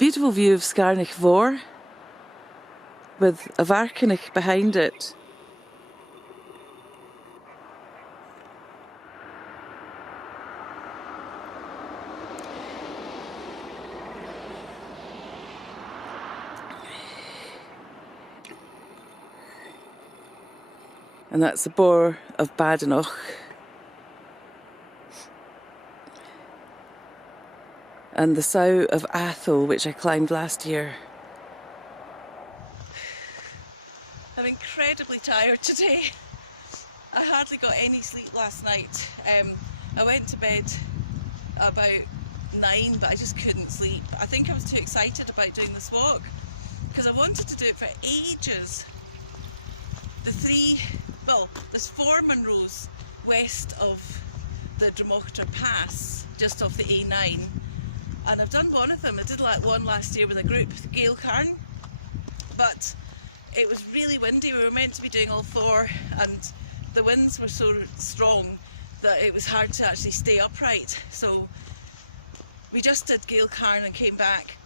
Beautiful view of Sgairneach Mhor with a Mharconaich behind it. And that's the Mhor of Beinn. And the sow of Atho, which I climbed last year. I'm incredibly tired today. I hardly got any sleep last night. I went to bed about 9, but I just couldn't sleep. I think I was too excited about doing this walk because I wanted to do it for ages. There's 4 Munros west of the Drumochter Pass, just off the A9. And I've done one of them. I did one last year with a group, the Sgairneach, but it was really windy. We were meant to be doing all 4 and the winds were so strong that it was hard to actually stay upright. So we just did Sgairneach and came back.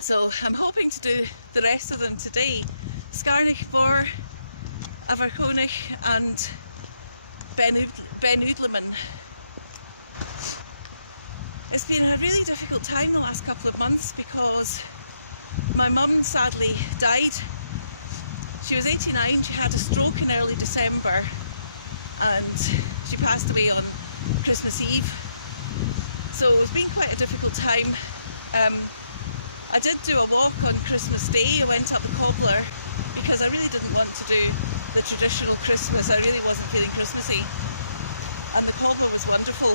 So I'm hoping to do the rest of them today. Sgairneach, Mhor, Mharconaich and Beinn Udlamain. It's been a really difficult time the last couple of months because my mum sadly died. She was 89, she had a stroke in early December and she passed away on Christmas Eve. So it's been quite a difficult time. I did do a walk on Christmas Day. I went up the cobbler because I really didn't want to do the traditional Christmas. I really wasn't feeling Christmassy. And the cobbler was wonderful.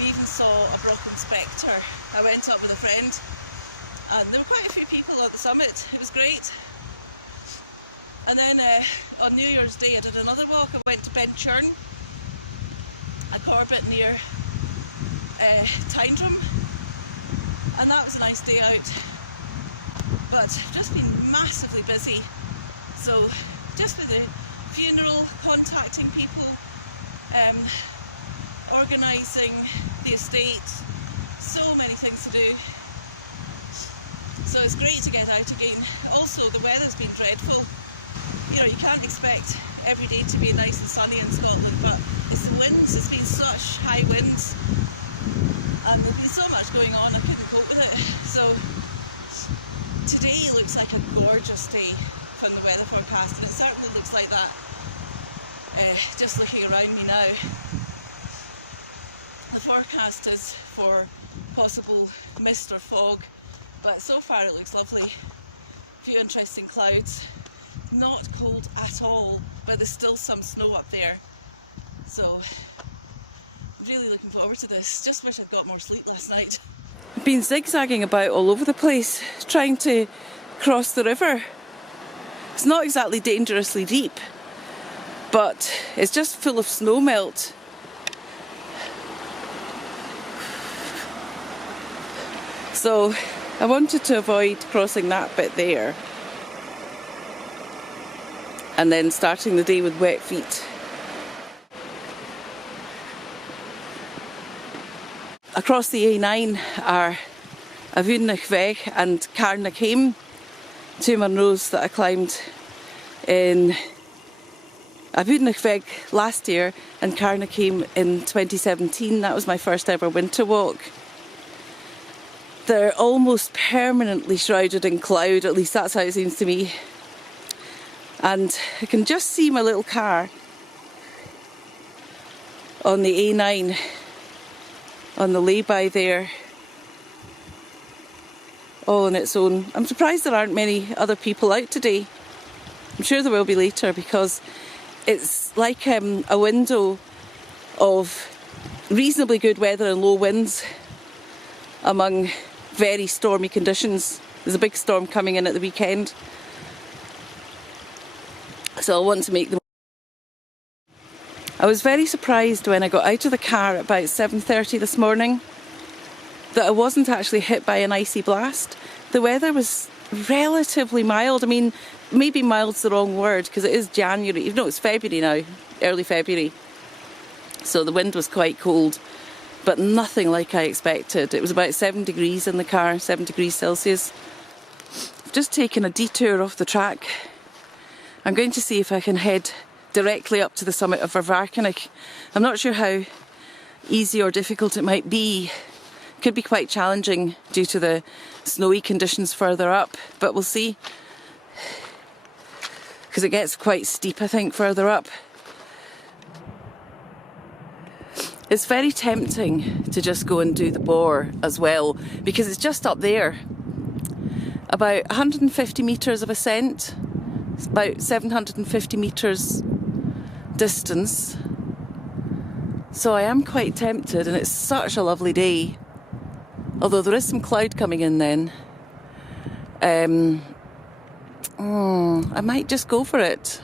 We even saw a broken spectre. I went up with a friend and there were quite a few people at the summit. It was great. And then on New Year's Day I did another walk. I went to Beinn, a corbett near Tyndrum, and that was a nice day out. But just been massively busy. So just with the funeral, contacting people, organising the estate, so many things to do. So it's great to get out again. Also the weather's been dreadful. You know, you can't expect every day to be nice and sunny in Scotland, but it's the winds. It's been such high winds and there's been so much going on I couldn't cope with it. So today looks like a gorgeous day from the weather forecast, and it certainly looks like that just looking around me now. The forecast is for possible mist or fog, but so far it looks lovely. A few interesting clouds. Not cold at all, but there's still some snow up there. So really looking forward to this. Just wish I'd got more sleep last night. I've been zigzagging about all over the place trying to cross the river. It's not exactly dangerously deep, but it's just full of snow melt. So I wanted to avoid crossing that bit there and then starting the day with wet feet. Across the A9 are Udlamain and Mharconaich, 2 Munros that I climbed in Udlamain last year and Mharconaich in 2017. That was my first ever winter walk. They're almost permanently shrouded in cloud, at least that's how it seems to me. And I can just see my little car on the A9 on the lay-by there, all on its own. I'm surprised there aren't many other people out today. I'm sure there will be later because it's like a window of reasonably good weather and low winds among very stormy conditions. There's a big storm coming in at the weekend, so I want to make them. I was very surprised when I got out of the car at about 7:30 this morning that I wasn't actually hit by an icy blast. The weather was relatively mild. I mean, maybe mild's the wrong word because it is January, even though it's February now, early February. So the wind was quite cold, but nothing like I expected. It was about 7 degrees in the car, 7 degrees Celsius. I've just taken a detour off the track. I'm going to see if I can head directly up to the summit of Mharconaich. I'm not sure how easy or difficult it might be. It could be quite challenging due to the snowy conditions further up, but we'll see. Because it gets quite steep, I think, further up. It's very tempting to just go and do the Mhor as well, because it's just up there. About 150 metres of ascent, it's about 750 metres distance. So I am quite tempted, and it's such a lovely day. Although there is some cloud coming in then. I might just go for it.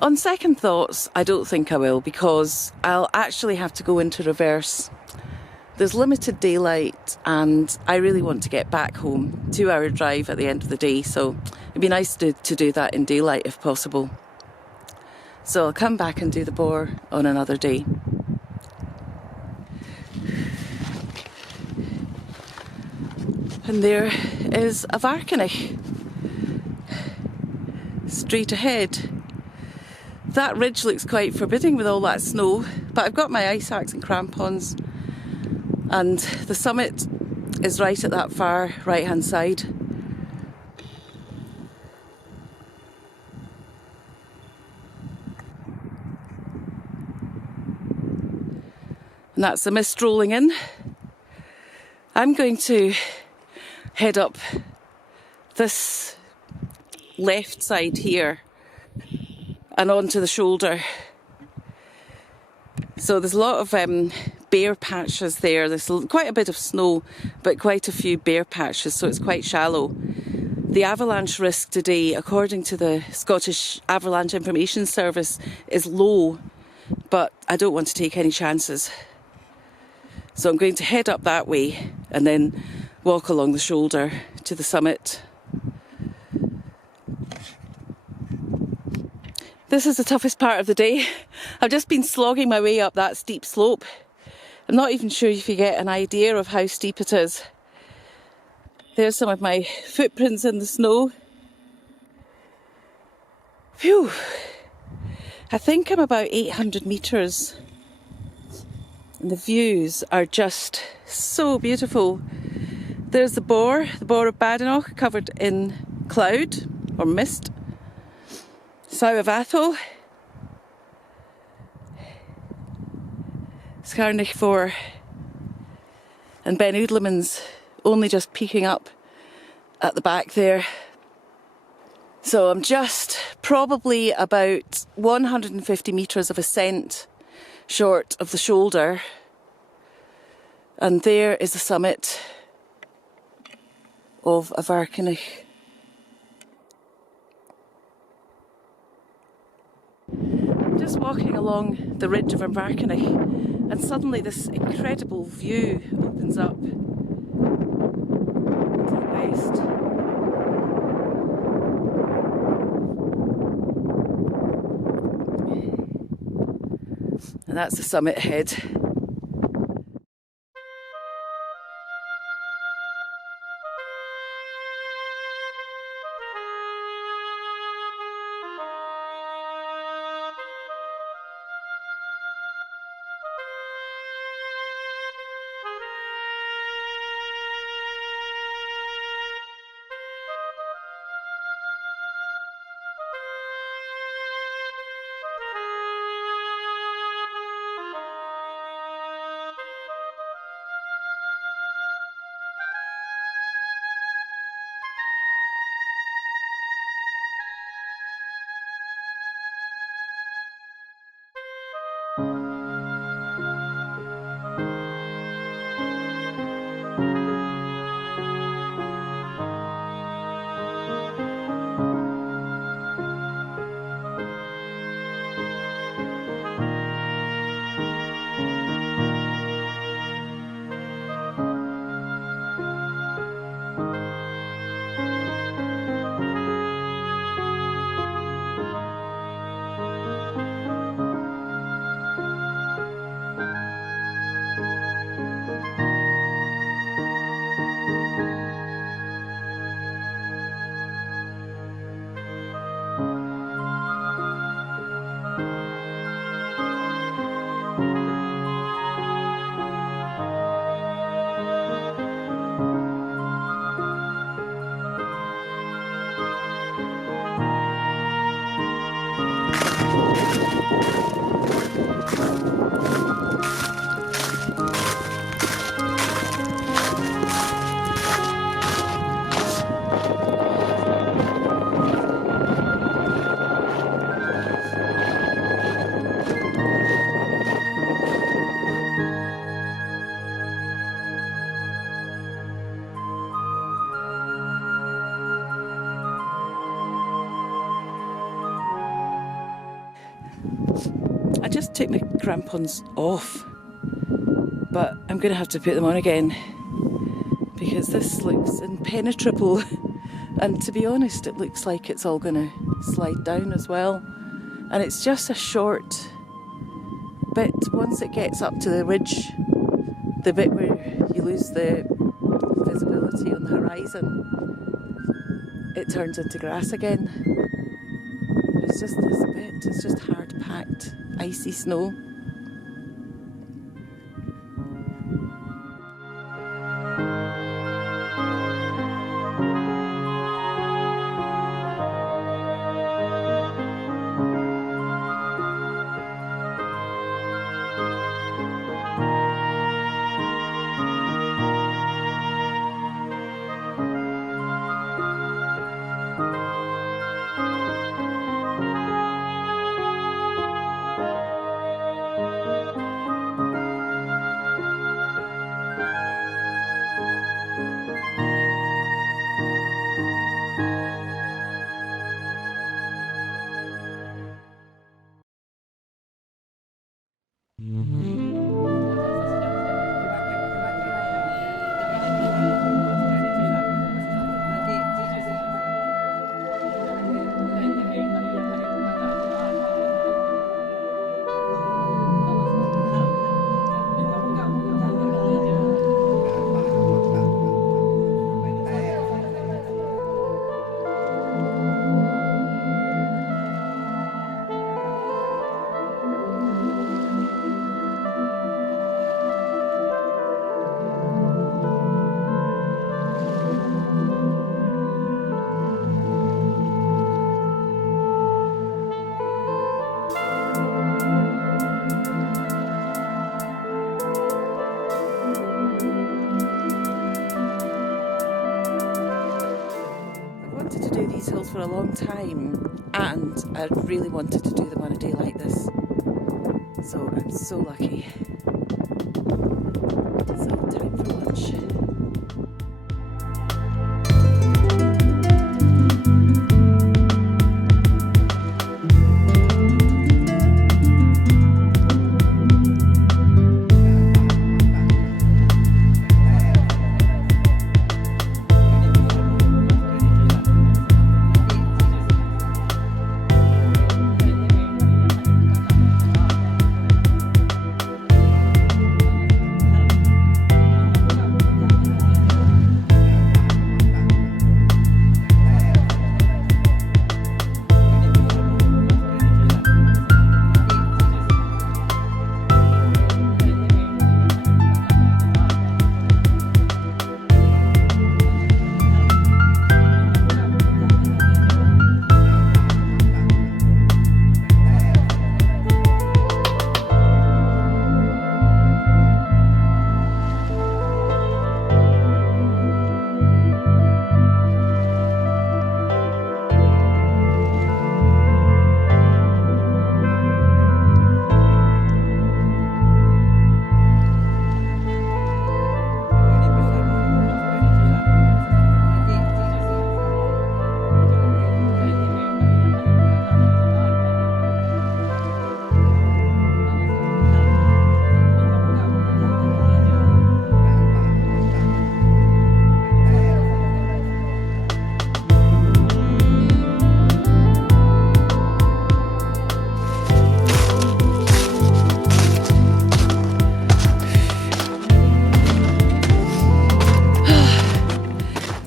On second thoughts, I don't think I will, because I'll actually have to go into reverse. There's limited daylight and I really want to get back home. 2-hour drive at the end of the day, so it'd be nice to do that in daylight if possible. So I'll come back and do the Mhor on another day. And there is a Mharconaich straight ahead. That ridge looks quite forbidding with all that snow, but I've got my ice axe and crampons, and the summit is right at that far right hand side. And that's the mist rolling in. I'm going to head up this left side here and onto the shoulder. So there's a lot of bare patches there. There's quite a bit of snow, but quite a few bare patches, so it's quite shallow. The avalanche risk today, according to the Scottish Avalanche Information Service, is low, but I don't want to take any chances. So I'm going to head up that way and then walk along the shoulder to the summit. This is the toughest part of the day. I've just been slogging my way up that steep slope. I'm not even sure if you get an idea of how steep it is. There's some of my footprints in the snow. Phew! I think I'm about 800 metres. And the views are just so beautiful. There's the Mhor of Badenoch, covered in cloud or mist. South of Atholl, Sgairneach 4, and Beinn Udlamain's only just peeking up at the back there. So I'm just probably about 150 metres of ascent short of the shoulder, and there is the summit of Mharconaich. I'm just walking along the ridge of Mharconaich, and suddenly this incredible view opens up to the west. And that's the summit head. just took my crampons off, but I'm going to have to put them on again because this looks impenetrable, and to be honest it looks like it's all going to slide down as well, and it's just a short bit. Once it gets up to the ridge, the bit where you lose the visibility on the horizon, it turns into grass again. It's just this bit, it's just hard packed icy snow. Hills for a long time, and I really wanted to do them on a day like this, so I'm so lucky. So time for lunch.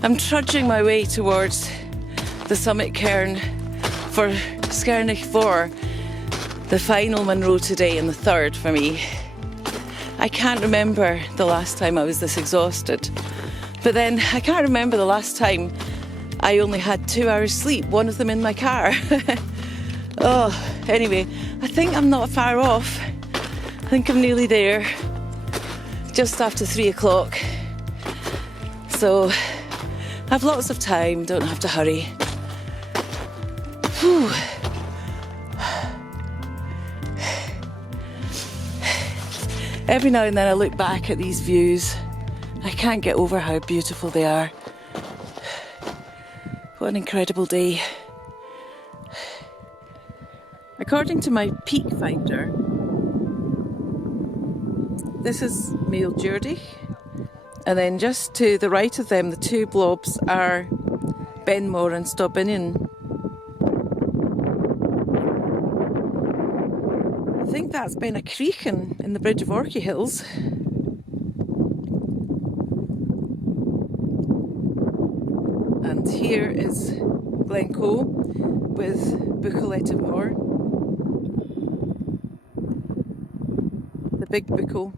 I'm trudging my way towards the summit cairn for Sgairneach 4, the final Munro today and the third for me. I can't remember the last time I was this exhausted, but then I can't remember the last time I only had 2 hours sleep, one of them in my car. Anyway, I think I'm not far off. I think I'm nearly there, just after 3 o'clock. So I've lots of time, don't have to hurry. Whew. Every now and then I look back at these views. I can't get over how beautiful they are. What an incredible day. According to my peak finder, This is Mhor, and then just to the right of them, the two blobs are Beinn and Beinn. I think that's Beinn Creek in the Bridge of Orchy Hills. And here is Glencoe with Bucholette Mhor, the big Buchel.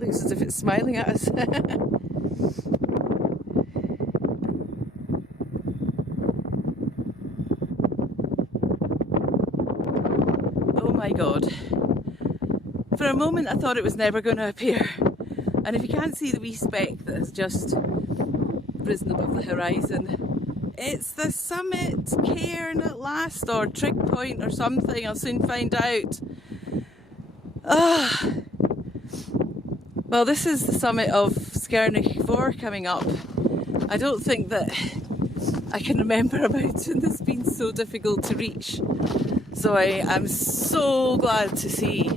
Looks as if it's smiling at us. Oh my God. For a moment I thought it was never going to appear. And if you can't see the wee speck that has just risen above the horizon, it's the summit, cairn at last, or trig point or something, I'll soon find out. Well, this is the summit of Sgairneach Mhor coming up. I don't think that I can remember a mountain that's been so difficult to reach. So I am so glad to see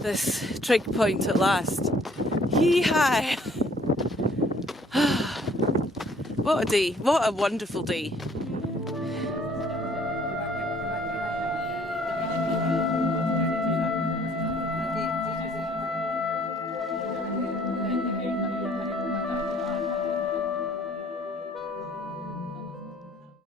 this trig point at last. Yee-hi! What a day, what a wonderful day.